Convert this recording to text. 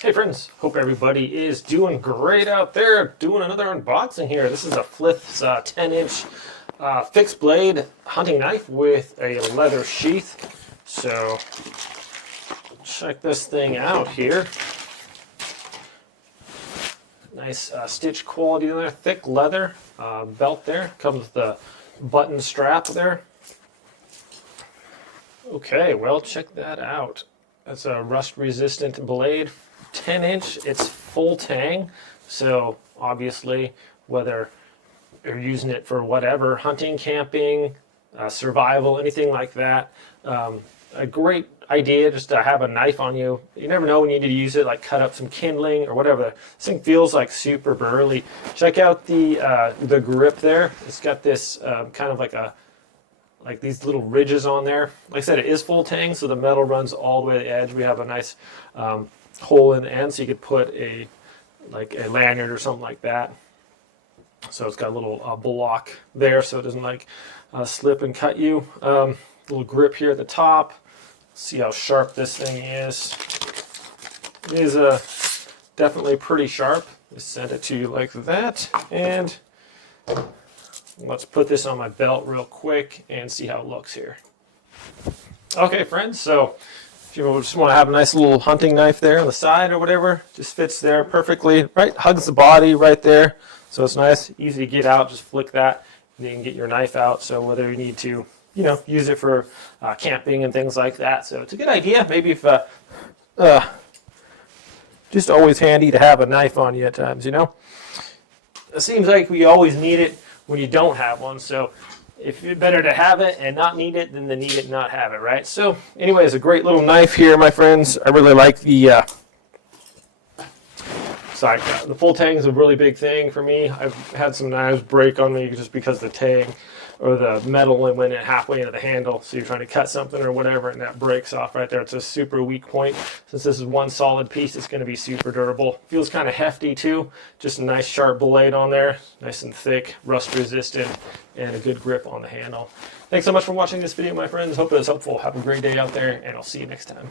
Hey friends, hope everybody is doing great out there. Doing another unboxing here. This is a Flissa 10-inch fixed blade hunting knife with a leather sheath. So check this thing out here. Nice stitch quality in there, thick leather belt there. Comes with the button strap there. Okay, well check that out. That's a rust-resistant blade. 10-inch, it's full Tang, so obviously whether you're using it for whatever, hunting, camping, survival, anything like that, a great idea just to have a knife on you. You never know when you need to use it, like cut up some kindling or whatever. This thing feels like super burly. Check out the grip there. It's got this kind of like these little ridges on there. Like I said, it is full Tang, so the metal runs all the way to the edge. We have a nice hole in the end, so you could put a lanyard or something like that. So it's got a little block there, so it doesn't slip and cut you. Little grip here at the top. See how sharp this thing is. It is definitely pretty sharp. Just send it to you like that, and let's put this on my belt real quick and see how it looks here. Okay, friends, so if you just want to have a nice little hunting knife there on the side or whatever, just fits there perfectly, right? Hugs the body right there. So it's nice, easy to get out, just flick that, and you can get your knife out. So whether you need to, use it for camping and things like that. So it's a good idea. Maybe if, just always handy to have a knife on you at times, It seems like we always need it when you don't have one. So if you're better to have it and not need it than to need it and not have it, right? So anyways, a great little knife here, my friends. I really like the the full Tang is a really big thing for me. I've had some knives break on me just because the Tang or the metal went in halfway into the handle. So you're trying to cut something or whatever and that breaks off right there. It's a super weak point. Since this is one solid piece, it's going to be super durable. Feels kind of hefty too. Just a nice sharp blade on there. Nice and thick, rust resistant, and a good grip on the handle. Thanks so much for watching this video, my friends. Hope it was helpful. Have a great day out there, and I'll see you next time.